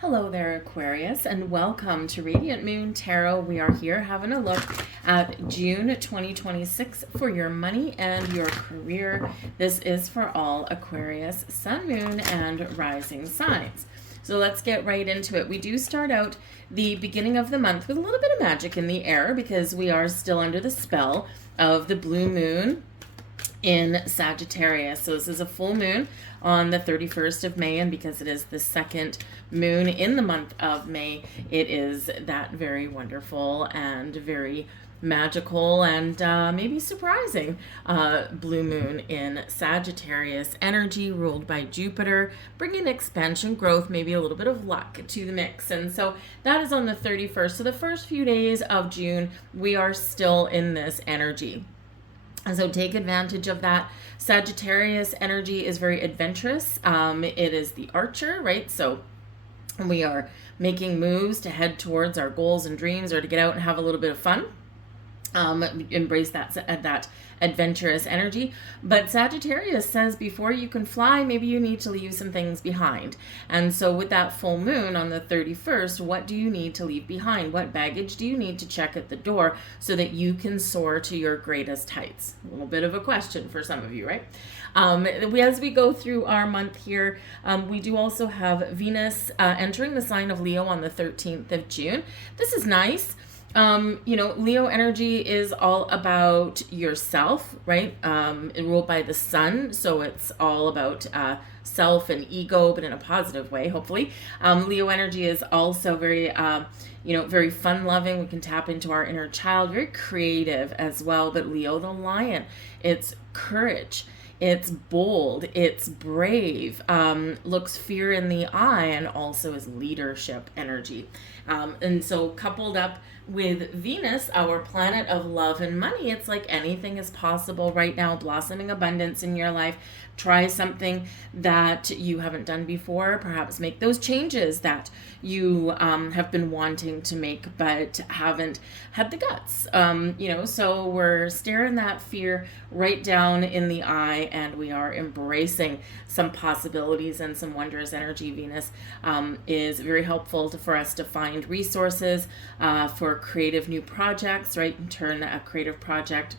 Hello there, Aquarius, and welcome to Radiant Moon Tarot. We are here having a look at June 2026 for your money and your career. This is for all Aquarius, Sun, Moon, and Rising signs. So let's get right into it. We do start out the beginning of the month with a little bit of magic in the air because we are still under the spell of the blue moon in Sagittarius. So this is a full moon on the 31st of May, and because it is the second moon in the month of May, it is that very wonderful and very magical and maybe surprising blue moon in Sagittarius energy, ruled by Jupiter, bringing expansion, growth, maybe a little bit of luck to the mix. And so that is on the 31st. So the first few days of June, we are still in this energy. And so take advantage of that. Sagittarius energy is very adventurous. It is the archer, right? So we are making moves to head towards our goals and dreams, or to get out and have a little bit of fun. Embrace that adventurous energy. But Sagittarius says before you can fly, maybe you need to leave some things behind. And so with that full moon on the 31st, what do you need to leave behind? What baggage do you need to check at the door so that you can soar to your greatest heights? A little bit of a question for some of you, right? As we go through our month here, we do also have Venus entering the sign of Leo on the 13th of June. This is nice. Leo energy is all about yourself, right? Ruled by the sun, so it's all about self and ego, but in a positive way, hopefully. Leo energy is also very, very fun-loving. We can tap into our inner child, very creative as well. But Leo, the lion, it's courage. It's bold, it's brave, looks fear in the eye, and also is leadership energy. And so coupled up with Venus, our planet of love and money, it's like anything is possible right now, blossoming abundance in your life. Try something that you haven't done before. Perhaps make those changes that you have been wanting to make but haven't had the guts. So we're staring that fear right down in the eye, and we are embracing some possibilities and some wondrous energy. Venus is very helpful for us to find resources for creative new projects, right? Turn a creative project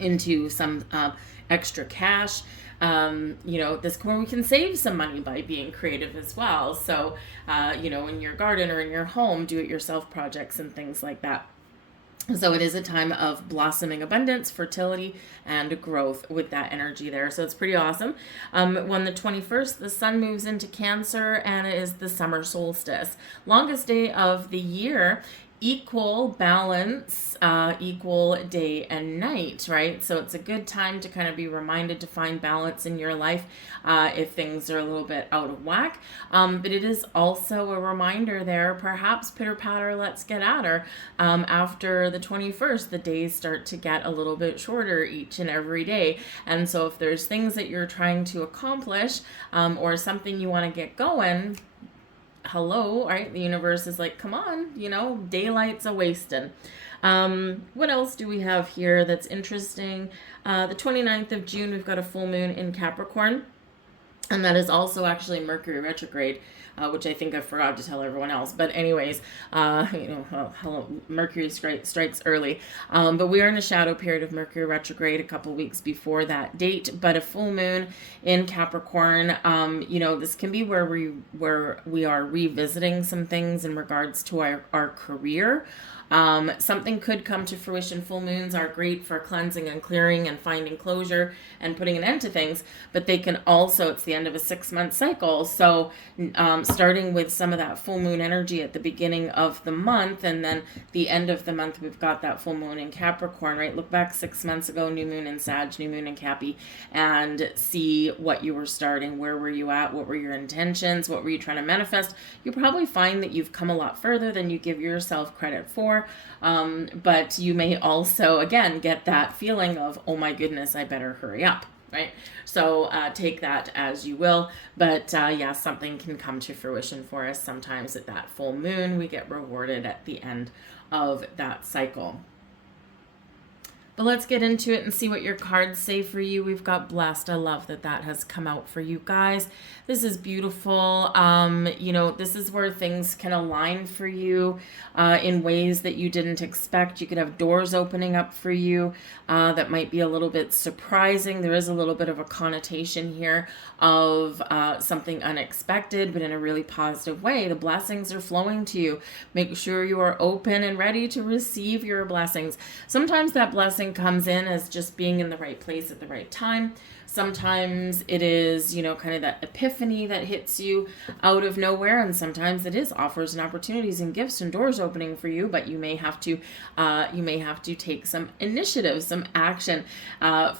into some extra cash. This where we can save some money by being creative as well. So, in your garden or in your home, do-it-yourself projects and things like that. So it is a time of blossoming abundance, fertility, and growth with that energy there. So it's pretty awesome. On the 21st, the sun moves into Cancer, and it is the summer solstice. Longest day of the year. Equal balance, equal day and night, right? So it's a good time to kind of be reminded to find balance in your life if things are a little bit out of whack. But it is also a reminder there, perhaps pitter patter, let's get at her. After the 21st, the days start to get a little bit shorter each and every day. And so if there's things that you're trying to accomplish or something you want to get going, hello, right? The universe is like, come on, daylight's a wasting. What else do we have here that's interesting? The 29th of June, we've got a full moon in Capricorn. And that is also actually Mercury retrograde, which I think I forgot to tell everyone else. But anyways, Mercury strikes early. But we are in a shadow period of Mercury retrograde a couple weeks before that date. But a full moon in Capricorn, this can be where we are revisiting some things in regards to our career. Something could come to fruition. Full moons are great for cleansing and clearing and finding closure and putting an end to things, but they can also, it's the end of a 6-month cycle. So starting with some of that full moon energy at the beginning of the month, and then the end of the month, we've got that full moon in Capricorn, right? Look back 6 months ago, new moon in Sag, new moon in Cappy, and see what you were starting. Where were you at? What were your intentions? What were you trying to manifest? You'll probably find that you've come a lot further than you give yourself credit for. But you may also, again, get that feeling of, oh my goodness, I better hurry up, right? So take that as you will. But something can come to fruition for us. Sometimes at that full moon, we get rewarded at the end of that cycle. But let's get into it and see what your cards say for you. We've got blessed. I love that that has come out for you guys. This is beautiful. You know, this is where things can align for you in ways that you didn't expect. You could have doors opening up for you that might be a little bit surprising. There is a little bit of a connotation here of something unexpected, but in a really positive way. The blessings are flowing to you. Make sure you are open and ready to receive your blessings. Sometimes that blessing comes in as just being in the right place at the right time. Sometimes it is, you know, kind of that epiphany that hits you out of nowhere, and sometimes it is offers and opportunities and gifts and doors opening for you. But you may have to take some initiative, some action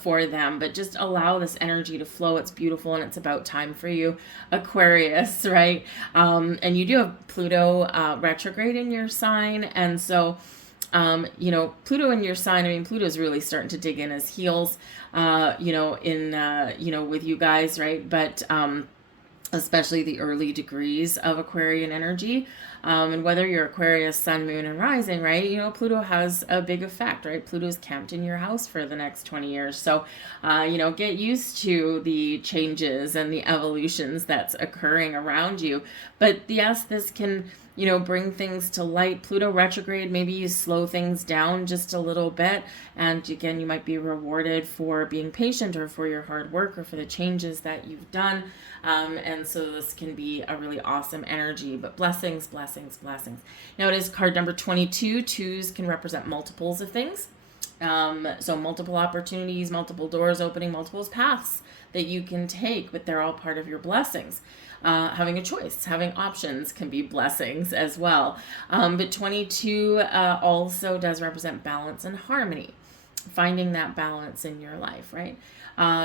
for them. But just allow this energy to flow. It's beautiful, and it's about time for you, Aquarius, right? And you do have Pluto retrograde in your sign, and so. You know, Pluto in your sign, I mean, Pluto's really starting to dig in his heels, you know, with you guys, right? But, especially the early degrees of Aquarian energy. And whether you're Aquarius, Sun, Moon, and Rising, right? You know, Pluto has a big effect, right? Pluto's camped in your house for the next 20 years. So, you know, get used to the changes and the evolutions that's occurring around you. But yes, this can, you know, bring things to light. Pluto retrograde, maybe you slow things down just a little bit. And again, you might be rewarded for being patient or for your hard work or for the changes that you've done. And so this can be a really awesome energy, but blessings, blessings, blessings. Now it is card number 22. Twos can represent multiples of things. So multiple opportunities, multiple doors opening, multiple paths that you can take, but they're all part of your blessings. Having a choice, having options can be blessings as well. But 22 also does represent balance and harmony, finding that balance in your life, right?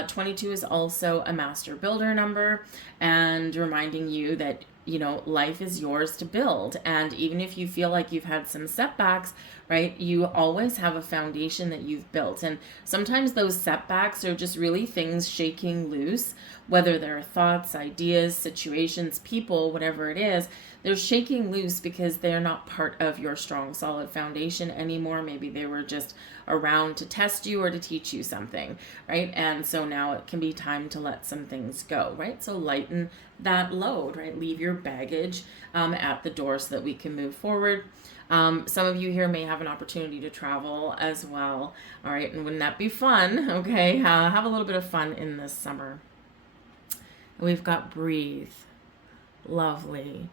22 is also a master builder number, and reminding you that, you know, life is yours to build. And even if you feel like you've had some setbacks, right, you always have a foundation that you've built. And sometimes those setbacks are just really things shaking loose, whether they're thoughts, ideas, situations, people, whatever it is. They're shaking loose because they're not part of your strong, solid foundation anymore. Maybe they were just around to test you or to teach you something, right? And so now it can be time to let some things go, right? So lighten that load, right? Leave your baggage at the door so that we can move forward. Some of you here may have an opportunity to travel as well, all right? And wouldn't that be fun? Okay, have a little bit of fun in this summer. We've got breathe. Lovely.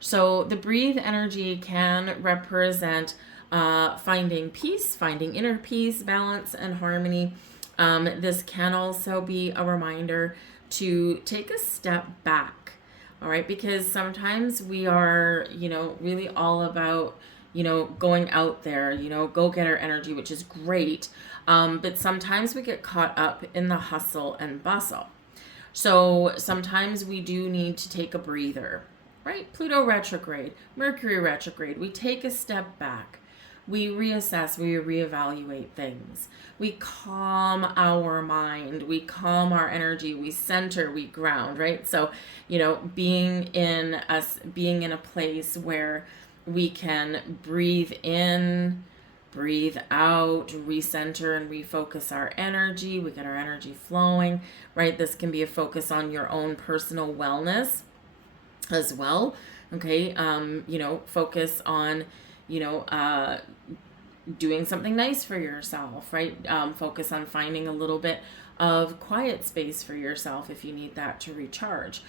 So the breathe energy can represent finding peace, finding inner peace, balance, and harmony. This can also be a reminder to take a step back, all right? Because sometimes we are, you know, really all about, you know, going out there, you know, go get our energy, which is great. But sometimes we get caught up in the hustle and bustle. So sometimes we do need to take a breather, right? Pluto retrograde, Mercury retrograde. We take a step back. We reassess, we reevaluate things. We calm our mind, we calm our energy, we center, we ground, right? So, you know, being in a place where we can breathe in, breathe out, recenter and refocus our energy. We get our energy flowing, right? This can be a focus on your own personal wellness as well. Okay. You know, focus on, you know, doing something nice for yourself, right? Focus on finding a little bit of quiet space for yourself if you need that to recharge.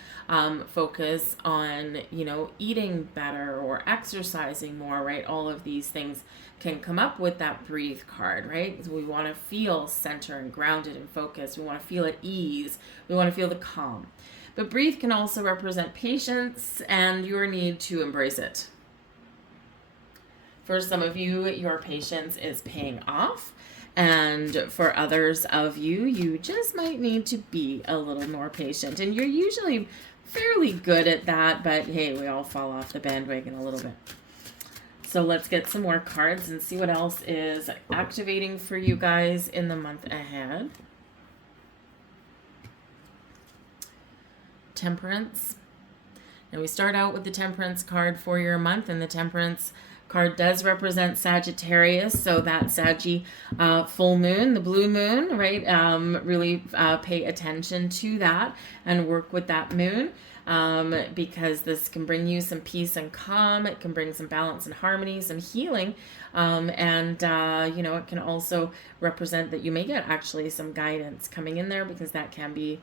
Focus on, you know, eating better or exercising more, right? All of these things can come up with that breathe card, right? So we want to feel centered and grounded and focused. We want to feel at ease. We want to feel the calm. But breathe can also represent patience and your need to embrace it. For some of you, your patience is paying off. And for others of you, you just might need to be a little more patient. And you're usually fairly good at that, but hey, we all fall off the bandwagon a little bit. So let's get some more cards and see what else is activating for you guys in the month ahead. Temperance. Now we start out with the Temperance card for your month, and the Temperance card does represent Sagittarius, so that Saggy full moon, the blue moon, right? Really pay attention to that and work with that moon. Because this can bring you some peace and calm. It can bring some balance and harmony, some healing. It can also represent that you may get actually some guidance coming in there, because that can be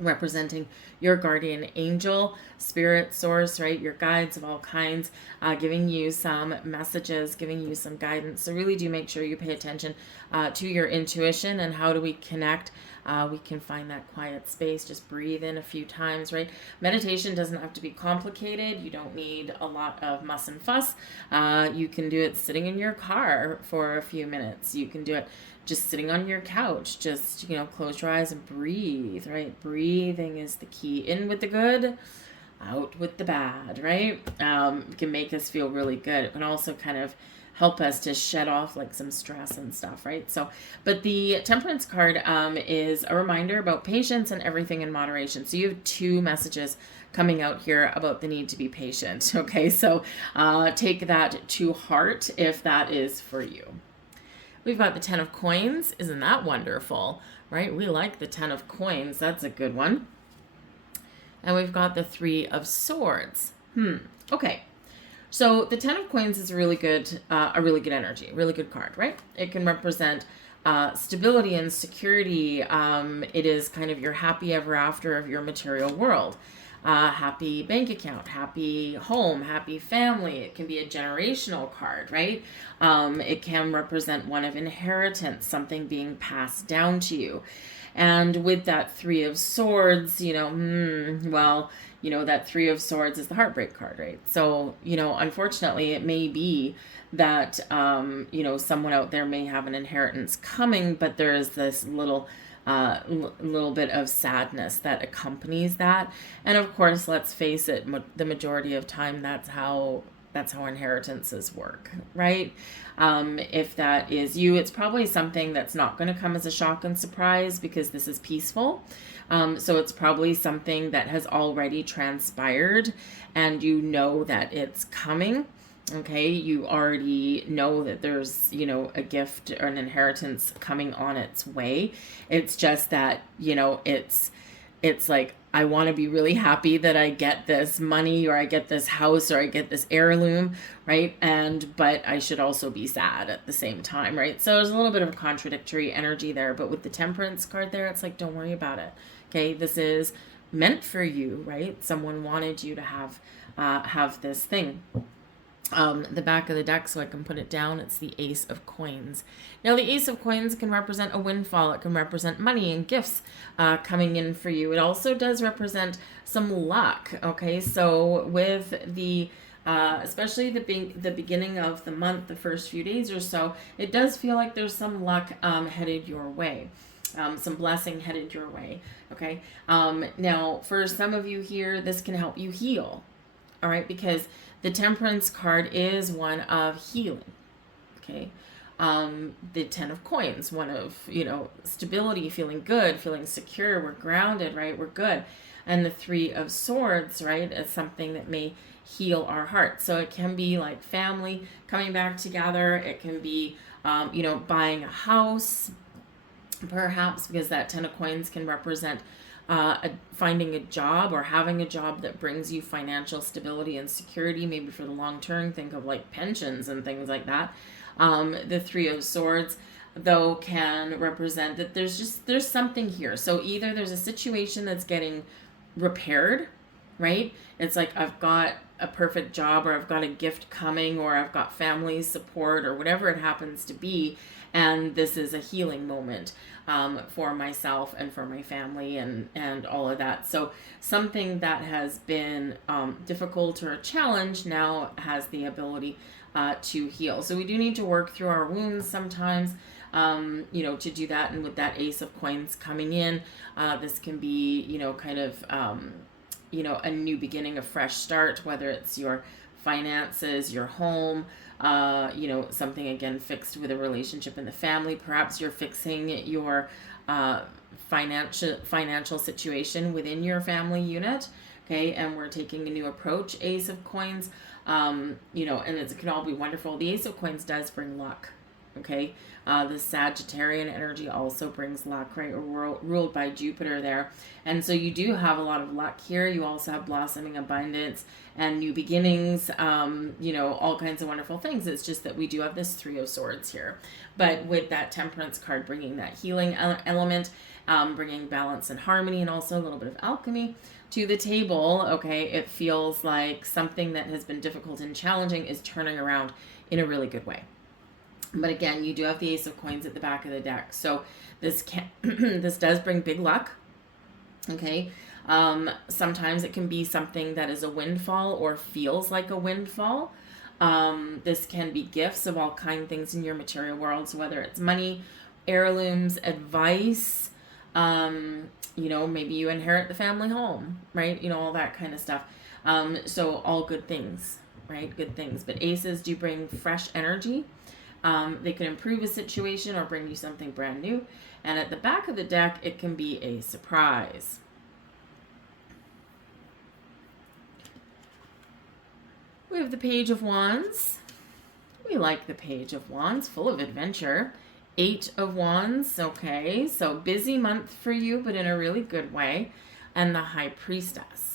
representing your guardian angel, spirit source, right? Your guides of all kinds, giving you some messages, giving you some guidance. So really do make sure you pay attention to your intuition. And how do we connect? We can find that quiet space. Just breathe in a few times, right? Meditation doesn't have to be complicated. You don't need a lot of muss and fuss. You can do it sitting in your car for a few minutes. You can do it just sitting on your couch. Just, close your eyes and breathe, right? Breathing is the key. In with the good, out with the bad, right? It can make us feel really good. It can also kind of help us to shed off like some stress and stuff, right? So, but the Temperance card is a reminder about patience and everything in moderation. So you have two messages coming out here about the need to be patient, okay? So take that to heart if that is for you. We've got the 10 of coins. Isn't that wonderful, right? We like the 10 of coins. That's a good one. And we've got the 3 of swords. Okay. So the 10 of coins is a really good energy, really good card, right? It can represent stability and security. It is kind of your happy ever after of your material world. Happy bank account, happy home, happy family. It can be a generational card, right? It can represent one of inheritance, something being passed down to you. And with that 3 of swords, that 3 of swords is the heartbreak card, right? So, unfortunately, it may be that, someone out there may have an inheritance coming, but there is this little bit of sadness that accompanies that. And of course, let's face it, the majority of time, that's how inheritances work, right? If that is you, it's probably something that's not going to come as a shock and surprise, because this is peaceful. So it's probably something that has already transpired and you know that it's coming. Okay, you already know that there's, a gift or an inheritance coming on its way. It's just that, it's like, I want to be really happy that I get this money, or I get this house, or I get this heirloom, right? But I should also be sad at the same time, right? So there's a little bit of a contradictory energy there. But with the Temperance card there, it's like, don't worry about it. Okay, this is meant for you, right? Someone wanted you to have this thing. The back of the deck, so I can put it down, it's the Ace of Coins. Now, the Ace of Coins can represent a windfall. It can represent money and gifts coming in for you. It also does represent some luck, okay? So with the, especially the beginning of the month, the first few days or so, it does feel like there's some luck headed your way. Some blessing headed your way, okay? Now, for some of you here, this can help you heal, all right? Because the Temperance card is one of healing, okay? The 10 of coins, one of, stability, feeling good, feeling secure, we're grounded, right? We're good. And the 3 of swords, right, is something that may heal our heart. So it can be like family coming back together. It can be, buying a house, perhaps, because that 10 of coins can represent finding a job or having a job that brings you financial stability and security, maybe for the long term. Think of like pensions and things like that. The 3 of swords, though, can represent that there's something here. So either there's a situation that's getting repaired, right? It's like, I've got a perfect job, or I've got a gift coming, or I've got family support, or whatever it happens to be. And this is a healing moment for myself and for my family and all of that. So something that has been difficult or a challenge now has the ability to heal. So we do need to work through our wounds sometimes, to do that. And with that Ace of Coins coming in, this can be, kind of, a new beginning, a fresh start, whether it's your finances, your home, something again fixed with a relationship in the family. Perhaps you're fixing your financial situation within your family unit. Okay, and we're taking a new approach, Ace of Coins. you know, and it can all be wonderful. The Ace of Coins does bring luck. Okay, the Sagittarian energy also brings luck, right? We're ruled by Jupiter there. And so you do have a lot of luck here. You also have blossoming abundance and new beginnings, you know, all kinds of wonderful things. It's just that we do have this Three of Swords here. But with that Temperance card bringing that healing element, bringing balance and harmony, and also a little bit of alchemy to the table, okay, it feels like something that has been difficult and challenging is turning around in a really good way. But again, you do have the Ace of Coins at the back of the deck. So this this does bring big luck. Okay. Sometimes it can be something that is a windfall or feels like a windfall. This can be gifts of all kind of things in your material world. So whether it's money, heirlooms, advice, you know, maybe you inherit the family home, right? You know, all that kind of stuff. So all good things, right? Good things. But aces do bring fresh energy. They can improve a situation or bring you something brand new. And at the back of the deck, it can be a surprise. We have the Page of Wands. We like the Page of Wands, full of adventure. 8 of Wands, okay, so busy month for you, but in a really good way. And the High Priestess.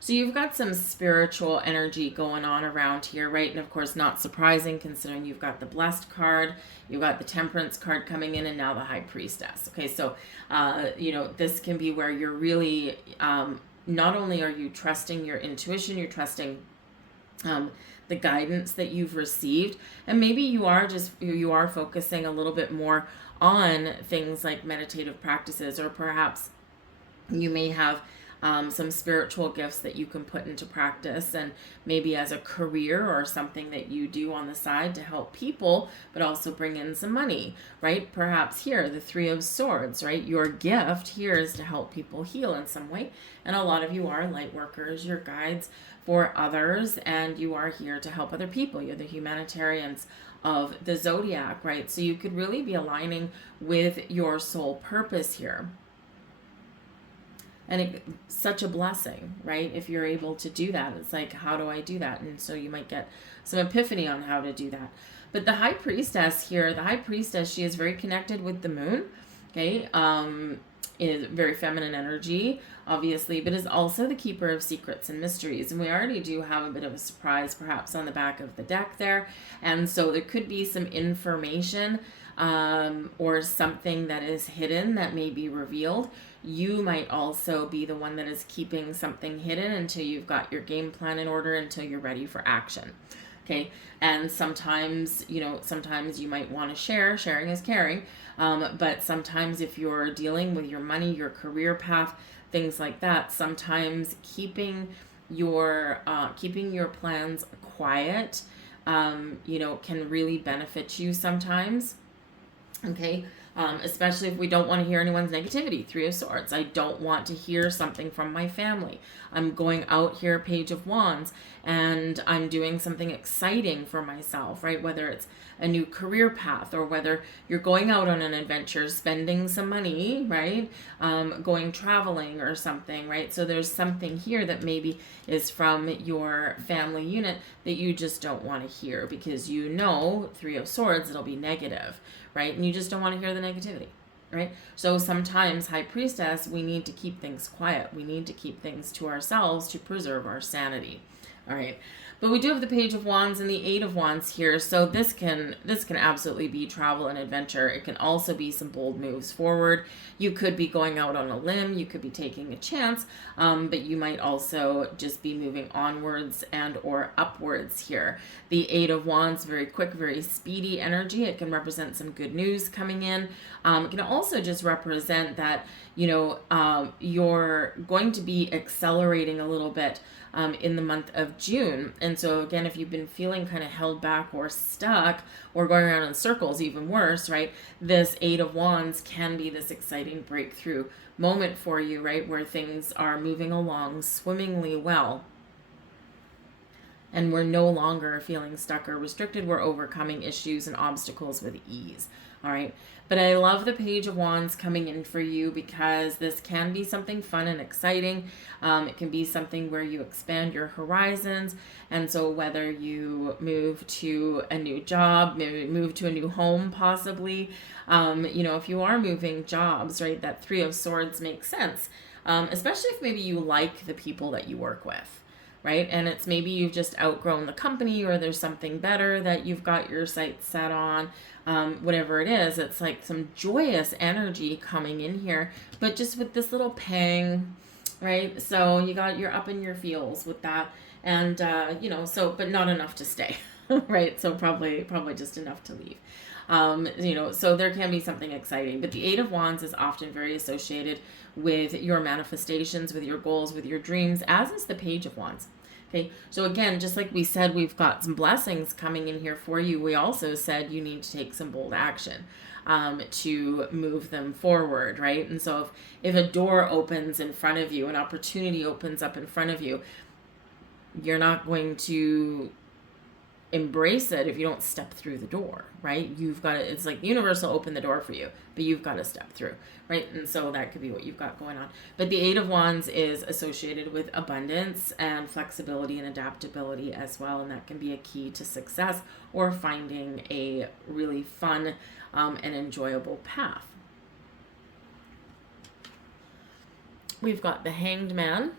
So you've got some spiritual energy going on around here, right? And of course, not surprising considering you've got the Blessed card, you've got the Temperance card coming in, and now the High Priestess. Okay, so, you know, this can be where you're really, not only are you trusting your intuition, you're trusting the guidance that you've received, and maybe you are focusing a little bit more on things like meditative practices, or perhaps you may have some spiritual gifts that you can put into practice, and maybe as a career or something that you do on the side to help people, but also bring in some money, right? Perhaps here, the Three of Swords, right? Your gift here is to help people heal in some way. And a lot of you are light workers, you're guides for others, and you are here to help other people. You're the humanitarians of the zodiac, right? So you could really be aligning with your soul purpose here. And it's such a blessing, right? If you're able to do that, it's like, how do I do that? And so you might get some epiphany on how to do that. But the High Priestess here, the High Priestess, she is very connected with the moon, okay? Is very feminine energy, obviously, but is also the keeper of secrets and mysteries. And we already do have a bit of a surprise perhaps on the back of the deck there. And so there could be some information or something that is hidden that may be revealed. You might also be the one that is keeping something hidden until you've got your game plan in order, until you're ready for action. Okay. And sometimes, you know, sometimes you might want to share. Sharing is caring. But sometimes if you're dealing with your money, your career path, things like that, sometimes keeping your plans quiet, you know, can really benefit you sometimes. Okay. Especially if we don't want to hear anyone's negativity. Three of Swords. I don't want to hear something from my family. I'm going out here, Page of Wands, and I'm doing something exciting for myself, right? Whether it's a new career path, or whether you're going out on an adventure, spending some money, right? Going traveling or something, right? So there's something here that maybe is from your family unit that you just don't want to hear, because you know, Three of Swords, it'll be negative, right? And you just don't want to hear the negativity, right? So sometimes, High Priestess, we need to keep things quiet. We need to keep things to ourselves to preserve our sanity. All right. But we do have the Page of Wands and the Eight of Wands here. So this can absolutely be travel and adventure. It can also be some bold moves forward. You could be going out on a limb. You could be taking a chance. But you might also just be moving onwards and or upwards here. The Eight of Wands, very quick, very speedy energy. It can represent some good news coming in. It can also just represent that, you know, you're going to be accelerating a little bit in the month of June. And so again, if you've been feeling kind of held back or stuck or going around in circles, even worse, right? This Eight of Wands can be this exciting breakthrough moment for you, right? Where things are moving along swimmingly well. and we're no longer feeling stuck or restricted. We're overcoming issues and obstacles with ease. All right. But I love the Page of Wands coming in for you because this can be something fun and exciting. It can be something where you expand your horizons. And so whether you move to a new job, maybe move to a new home, possibly, if you are moving jobs, right, that Three of Swords makes sense. Especially if maybe you like the people that you work with. Right? And it's maybe you've just outgrown the company, or there's something better that you've got your sights set on. Whatever it is, it's like some joyous energy coming in here, but just with this little pang, right? So you're up in your feels with that, and but not enough to stay, right? So probably just enough to leave. So there can be something exciting, but the Eight of Wands is often very associated with your manifestations, with your goals, with your dreams, as is the Page of Wands. Okay, so again, just like we said, we've got some blessings coming in here for you. We also said you need to take some bold action to move them forward, right? And so if a door opens in front of you, an opportunity opens up in front of you, you're not going to embrace it if you don't step through the door, right? You've got to, it's like the universe will open the door for you, but you've got to step through, right? And so that could be what you've got going on. But the Eight of Wands is associated with abundance and flexibility and adaptability as well, and that can be a key to success or finding a really fun and enjoyable path. We've got the Hanged Man.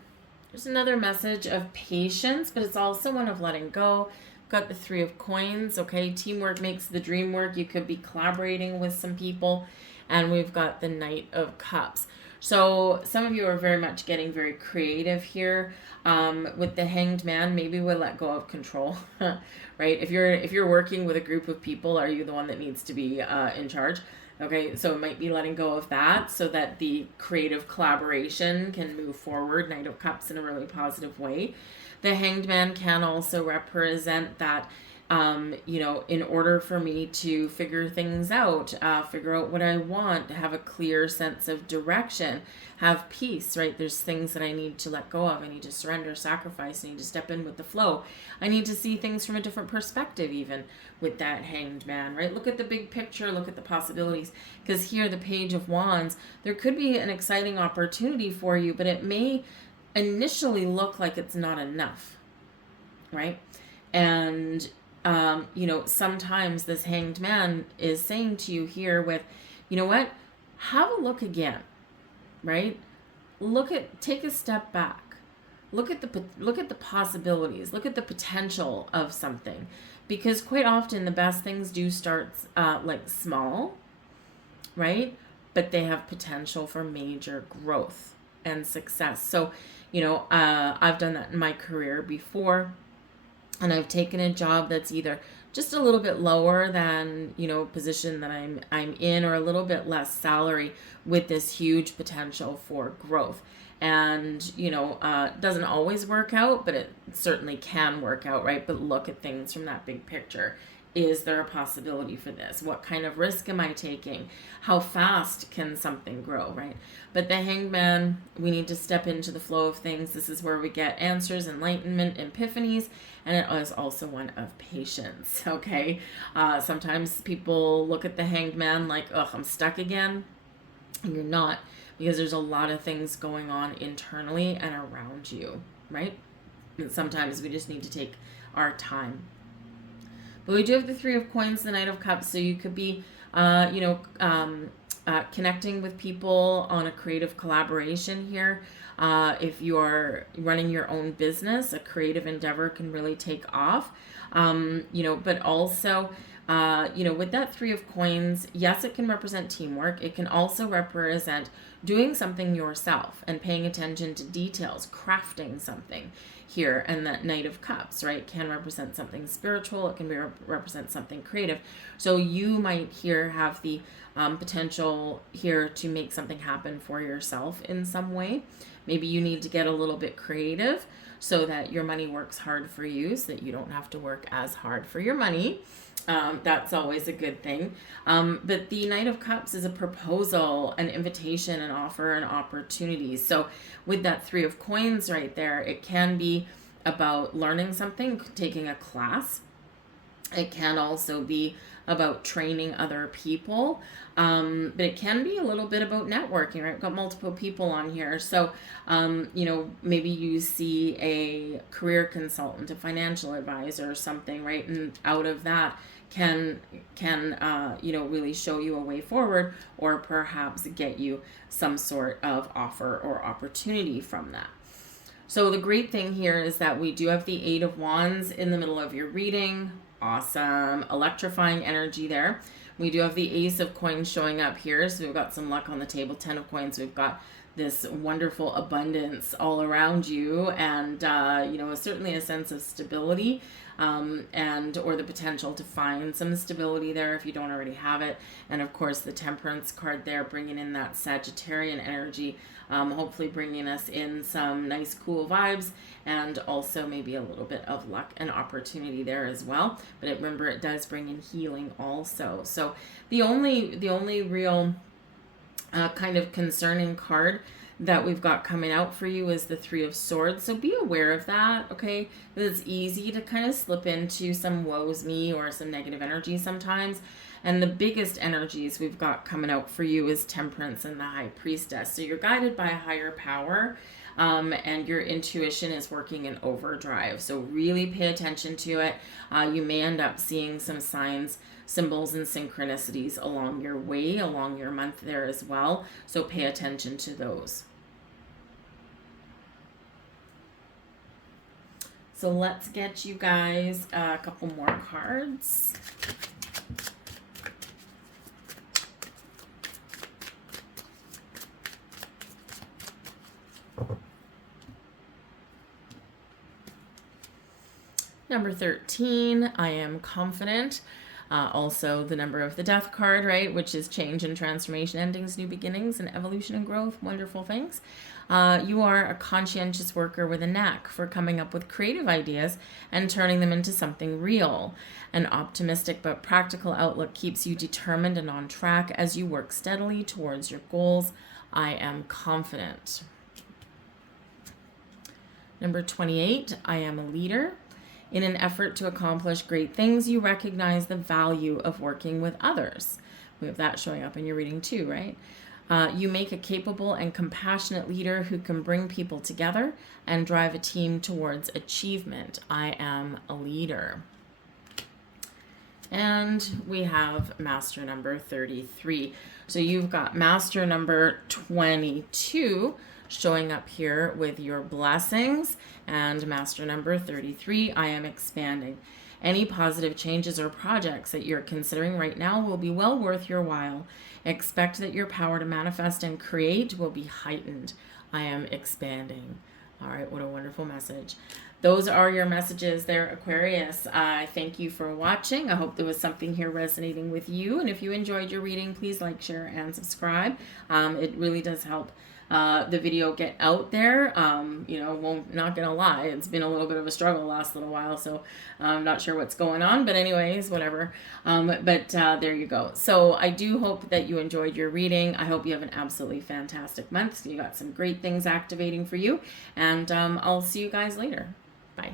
There's another message of patience, but it's also one of letting go. Got the Three of Coins. Okay, teamwork makes the dream work. You could be collaborating with some people. And we've got the Knight of Cups. So some of you are very much getting very creative here. With the Hanged Man, maybe we'll let go of control, right? If you're working with a group of people, are you the one that needs to be in charge? Okay, so it might be letting go of that so that the creative collaboration can move forward. Knight of Cups in a really positive way. The Hanged Man can also represent that, in order for me to figure things out, figure out what I want, have a clear sense of direction, have peace, right? There's things that I need to let go of. I need to surrender, sacrifice. I need to step in with the flow. I need to see things from a different perspective, even with that Hanged Man, right? Look at the big picture, look at the possibilities. Because here, the Page of Wands, there could be an exciting opportunity for you, but it may initially look like it's not enough, right? And sometimes this Hanged Man is saying to you here with, you know what, have a look again, right? Take a step back, look at the possibilities, look at the potential of something, because quite often the best things do start like small, right? But they have potential for major growth and success. So I've done that in my career before, and I've taken a job that's either just a little bit lower than, position that I'm in, or a little bit less salary with this huge potential for growth. And, doesn't always work out, but it certainly can work out, right? But look at things from that big picture. Is there a possibility for this? What kind of risk am I taking? How fast can something grow, right? But the Hanged Man, we need to step into the flow of things. This is where we get answers, enlightenment, epiphanies, and it is also one of patience, okay? Sometimes people look at the Hanged Man like, ugh, I'm stuck again. And you're not, because there's a lot of things going on internally and around you, right? And sometimes we just need to take our time. But we do have the Three of Coins, the Knight of Cups, so you could be, connecting with people on a creative collaboration here. If you're running your own business, a creative endeavor can really take off. But also, with that Three of Coins, yes, it can represent teamwork. It can also represent doing something yourself and paying attention to details, crafting something here. And that Knight of Cups, right, can represent something spiritual. It can represent something creative. So you might here have the potential here to make something happen for yourself in some way. Maybe you need to get a little bit creative so that your money works hard for you, so that you don't have to work as hard for your money. That's always a good thing. But the Knight of Cups is a proposal, an invitation, an offer, an opportunity. So with that Three of Coins right there, it can be about learning something, taking a class. It can also be about training other people, but it can be a little bit about networking, right? We've got multiple people on here. So, maybe you see a career consultant, a financial advisor or something, right? And out of that can really show you a way forward, or perhaps get you some sort of offer or opportunity from that. So the great thing here is that we do have the 8 of Wands in the middle of your reading. Awesome. Electrifying energy there. We do have the Ace of Coins showing up here. So we've got some luck on the table. 10 of Coins. We've got this wonderful abundance all around you, and certainly a sense of stability, and or the potential to find some stability there if you don't already have it. And of course the Temperance card there, bringing in that Sagittarian energy, hopefully bringing us in some nice cool vibes, and also maybe a little bit of luck and opportunity there as well. But remember, it does bring in healing also. So the only real kind of concerning card that we've got coming out for you is the 3 of Swords. So be aware of that, okay? It's easy to kind of slip into some woes me or some negative energy sometimes. And the biggest energies we've got coming out for you is Temperance and the High Priestess. So you're guided by a higher power, and your intuition is working in overdrive. So really pay attention to it. You may end up seeing some signs, symbols, and synchronicities along your way, along your month there as well. So pay attention to those. So let's get you guys a couple more cards. Number 13, I am confident. Also the number of the Death card, right? Which is change and transformation, endings, new beginnings, and evolution and growth. Wonderful things. You are a conscientious worker with a knack for coming up with creative ideas and turning them into something real. An optimistic but practical outlook keeps you determined and on track as you work steadily towards your goals. I am confident. Number 28, I am a leader. In an effort to accomplish great things, you recognize the value of working with others. We have that showing up in your reading too, right? You make a capable and compassionate leader who can bring people together and drive a team towards achievement. I am a leader. And we have master number 33. So you've got master number 22 showing up here with your blessings, and master number 33, I am expanding. Any positive changes or projects that you're considering right now will be well worth your while. Expect that your power to manifest and create will be heightened. I am expanding. All right, what a wonderful message. Those are your messages there, Aquarius. I thank you for watching. I hope there was something here resonating with you. And if you enjoyed your reading, please like, share, and subscribe. It really does help the video get out there. Not gonna lie, it's been a little bit of a struggle the last little while, so I'm not sure what's going on, but anyways, whatever. There you go. So I do hope that you enjoyed your reading. I hope you have an absolutely fantastic month. So you got some great things activating for you, and I'll see you guys later. Bye.